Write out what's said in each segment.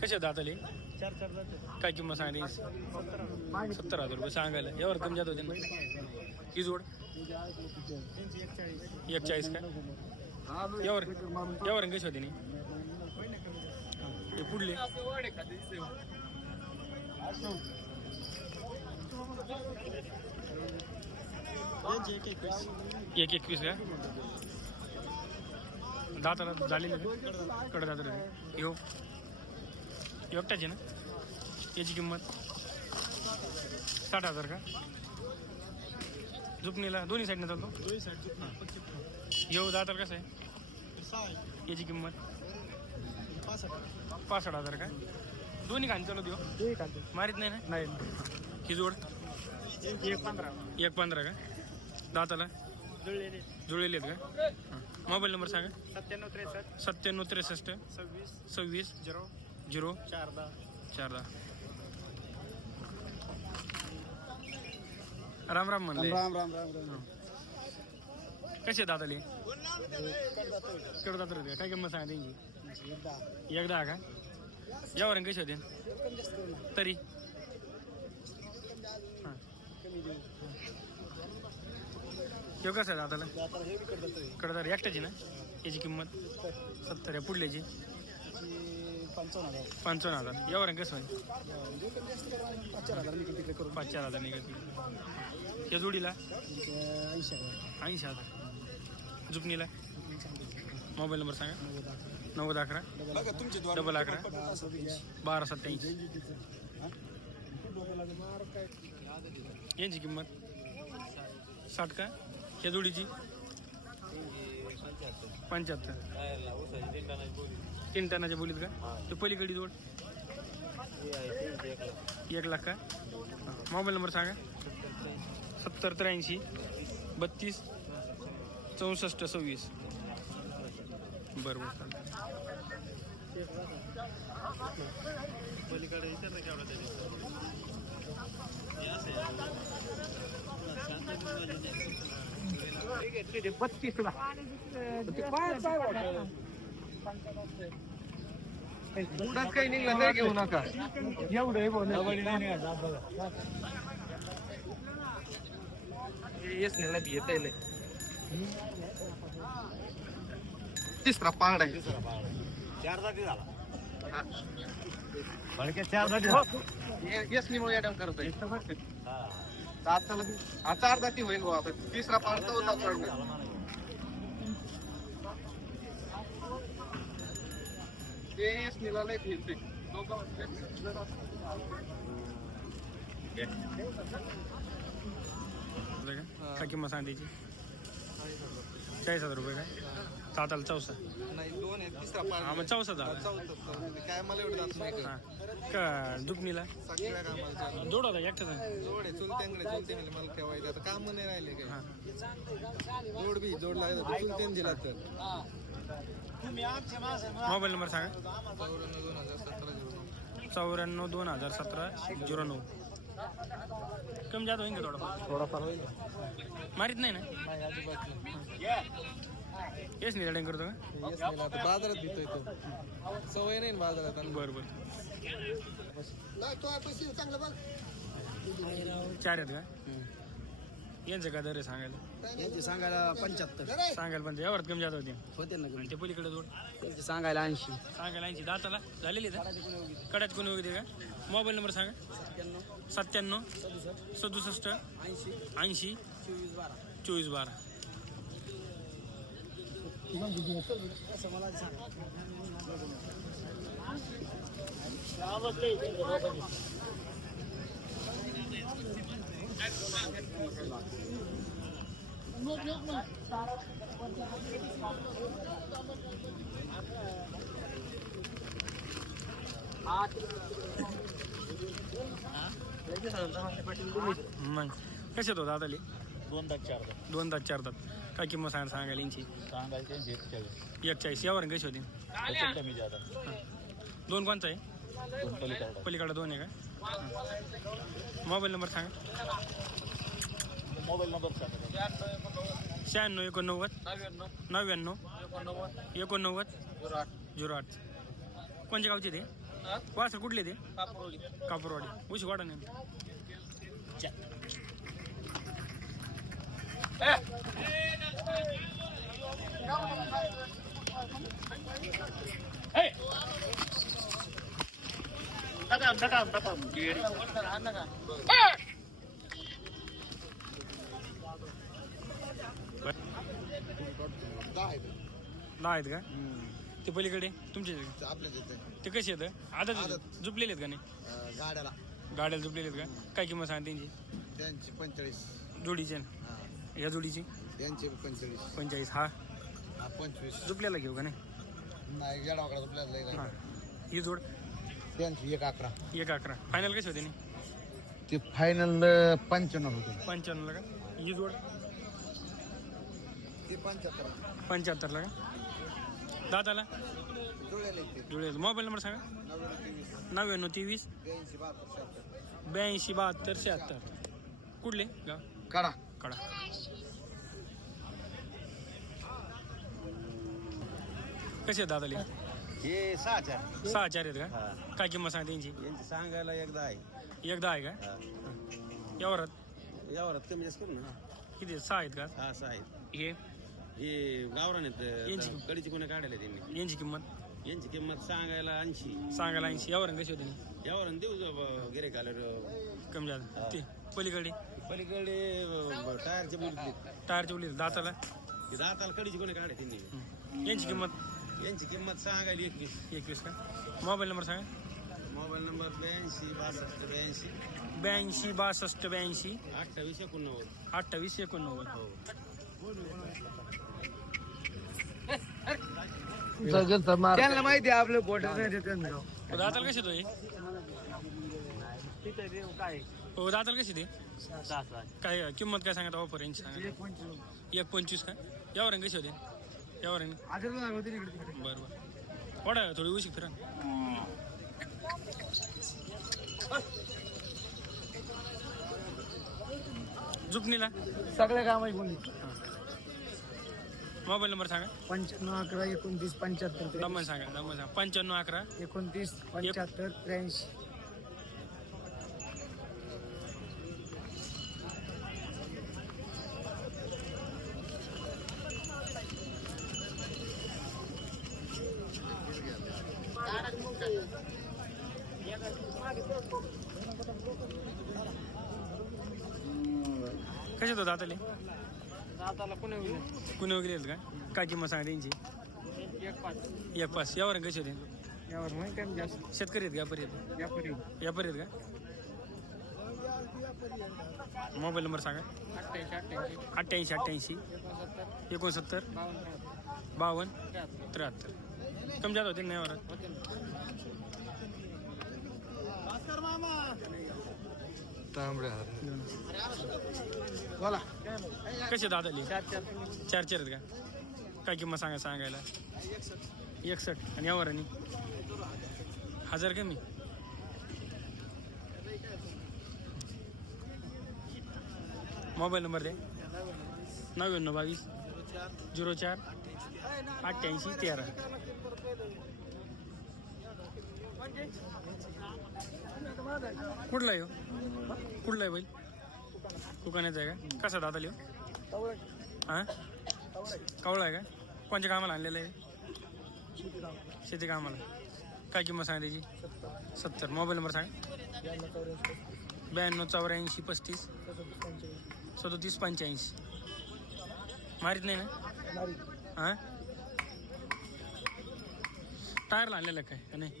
कसे दाताले? 4 जाते. काय किंमत सांगते? 70,000 रुपये सांगायला. यावर कमी जात होते ना ही जोड? 41 का? यावर कशी होते नाही हे पुढले? 1-21 का? दाताला झालेले कडे दात येऊ एकटाच आहे ना? याची किंमत 60,000 का? झुकणीला दोन्ही साईडने चालतो? येऊ दाताला कसं आहे? याची किंमत 65,000 का? दोन्ही खाली चालू देऊ मारीत नाही ना? नाही. ही जोड 1-15 का? दाताला जुळलेले आहेत का? मोबाईल नंबर सांगा. 9763 26 0 4 राम राम म्हणले. राम. कसे दाताले? कडे दात काय किंमत सांगा त्यांची? 1-10 का? यावर कसे होते तरी? हां येऊ कसं आहे दाताला? कडदार एकट्याची ना? याची किंमत 70 आहे. पुढल्याची 55,000. यावर कसं होईल? 5-4,000 निघतील. या जोडीला 80,000. झुकणीला मोबाईल नंबर सांगा. 9011 11 1287. यांची किंमत 60 का? या जोडीची 75. 3 टनाच्या बोलीत का? ते पलीकडे जोड 1 लाख का? मोबाईल नंबर सांगा. 7083 32 64 26. बरोबर पलीकडे 32 काही निघलं नाही घेऊ नका एवढं येस नाही येत आहे. तिसरा पारडा आहे. 4 जाती झाला. येस निमुळे ऍडम करत आहे. आता अर्धा ती होईल भाऊ. आता तिसरा पारडा होता. ते येस निघालंय फिरते काय किंमत सांगायची? 40,000 रुपये काय? दाताला 64 नाही 2 आहे. तिसरा हा मग 64 झाला. काय मला एवढं जात नाही का दुखणीला सगळ्या कामाला जोड होता एकटाच जोड आहे. चुलत्यांकडे चुलते म्हणजे मला ठेवायचं आता काम नाही राहिले काय. जोड लागत चुलत्यान दिला तर. मोबाईल नंबर सांगा. 94 2017 09. कमी जात होईल का थोडाफार होईल. मारीत नाही ना? येस नाही रेडिंग करतो का? बाजारात देतोय तो. सवय नाही बाजारात. बरं 4 आहेत का? यांचं का दर आहे सांगायला? यांची सांगायला 75 सांगायला पण यावर कमी जात होते होते ना. आणि ते पलीकडे जोड त्यांची सांगायला 80. सांगायला 80. दाताला झालेली कड्यात कोणी वगैरे का? मोबाईल नंबर सांगा. 97 67 80 24 12. मग कसे तो दादाले? 2 दात 4 दात. 2 दात 4 दात. काय किंमत सांगायला यांची? सांगायचे 41. यावर कशी होती? कमी जातात. 2 कोणचा आहे? 2 पलीकडे 2 आहे का? मोबाईल नंबर सांगा. मोबाईल नंबर सांगा. 96 89 99 89 08. कोणत्या गावचे ते? वासर कुठले ते कापूरवाडी उशी वाडा नाही दहा आहेत का ते पलीकडे तुमचे आपल्या तिथे ते कसे आहेत आदत झुपलेले आहेत का नाही गाड्याला गाड्याला झुपलेले आहेत का काय किंमत सांगा त्यांची त्यांची 45 जोडीचे ना या जोडीची त्यांची 45 45 हा 25 झुपल्याला घेऊ का नाही नाही जडावाकडा आपल्याला हां ही जोड त्यांची 111 1-11 फायनल कसे होते नाही ते फायनल 95 होते 95 का ही जोड ते 75 75 का दादाला जुळेल मोबाईल नंबर सांगा 99 23 82 72 76 कुठले गाव काढा कडा कसे आहेत दादाले हे 6,400 6-4 आहेत का काय किंमत सांगा त्यांची यांची सांगायला एकदा आहे एकदा आहे का यावरात यावर कमी जास्त करू ना किती 6 आहेत का हा 6 आहेत हे हे गावरान आहेत यांची? कडीची कोणी काढायला त्यांनी यांची किंमत यांची किंमत सांगायला 80 सांगायला 80 यावर कशी होते यावर देऊ गिरे आल्यावर कमी झालं ते पलीकडे पलीकडे टायरचे बोलले टायरचे उली दाताला दाताला कडीची कोणी काढाय त्यांनी यांची किंमत यांची किंमत सांगायला 21 का मोबाईल नंबर सांगा मोबाईल नंबर 82 82 62 82 28 89 हो त्यांना माहिती आहे आपलं पोटात नाही देत त्यांना. दाताला कशी तो हो दाताला कशी ते काय किंमत काय सांगता ऑफर यांची सांगा 1.25 का यावर कशी होते यावर बरं बरं वाडा थोडी उशी फिरा झुकणीला सगळ्या कामाची बोलली मोबाईल नंबर सांगा 95 11 29 75 नंबर सांगा 95 11 29 75 83. कसे तो दाताले दाताला कोणी कुणी वगैरे आहेत का काय किंमत सांगा त्यांची 1.5 यावर कशी होते यावर नाही कमी जास्त शेतकरी आहेत व्यापारी आहेत व्यापारी व्यापारी आहेत का मोबाईल नंबर सांगा 88 68 69 52 73 कमी जात होते नाही यावर बोला कसे दादाली 4 आहेत का काय किंमत सांगायला 61 आणि यावर आणि 1000 कमी मोबाईल नंबर दे 99 22 04 88 13 कुठला आहे कुठला आहे बैल दुकानाचा आहे का कसा दादा लिहो हां कवळा आहे का कोणत्या कामाला आणलेलं आहे शेती कामाला काय किंमत सांगा त्याची 70 मोबाईल नंबर सांगा 92 84 35 37 85 मारीत नाही ना हां टायरला आणलेलं काय का नाही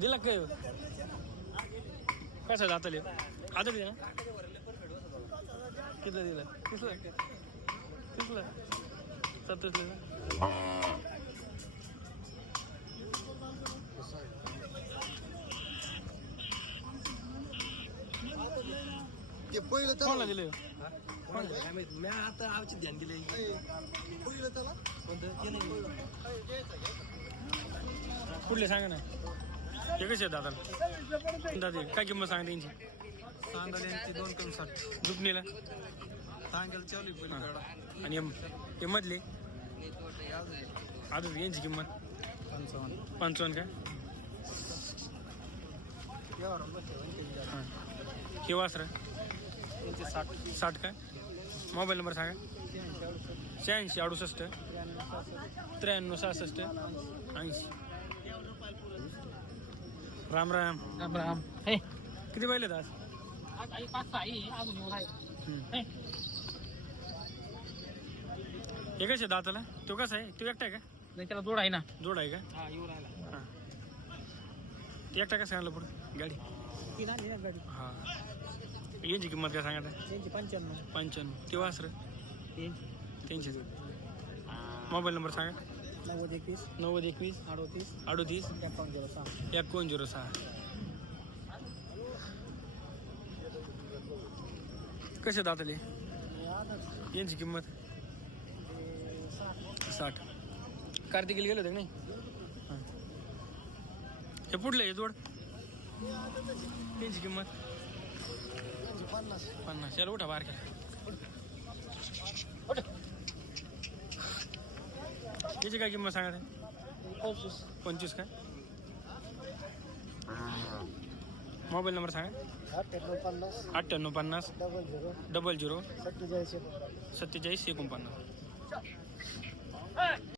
दिला काय कसं जाता लिह आता दिला कितला दिला किसला 70 लिहिला ते पहिलं कोणाला दिले मी आता आमची ध्यान दिले पहिलं त्याला कुठले सांगा ना हे कसे आहेत दादाला दादा काय किंमत सांगा त्यांची सांगाल यांची 2 कमी 60 दुपणीला सांगाल चालू आहे पलीकडं. आणि हे मधले आता यांची किंमत 55 का हां हे वासरं 60 का मोबाईल नंबर सांगा 86 68 93 66 80 राम राम राम राम हे किती बैल आहेत आज आई 5-6 आहे अजून एवढा आहे हे हे कसे दाताला तो कसा आहे तो एकटा आहे का नाही त्याला जोड आहे ना जोड आहे का हा येऊ राहिला हां ते एकटा कसं आणलं पुढं गाडी तीन आली ना गाडी हां यांची किंमत काय सांगा त्यांची 95 55 ते वासरं त्यांची 300 मोबाईल नंबर सांगा 90 91 38 38 5106 5106 कसे दातले यांची किंमत 60 कार्तिकीला गेलो होते का नाही हां हे पुढलं आहे जोड त्यांची किंमत 50 याला उठा बारक्या याची काय किंमत सांगा 25 काय मोबाईल नंबर सांगा 9850 00 47 49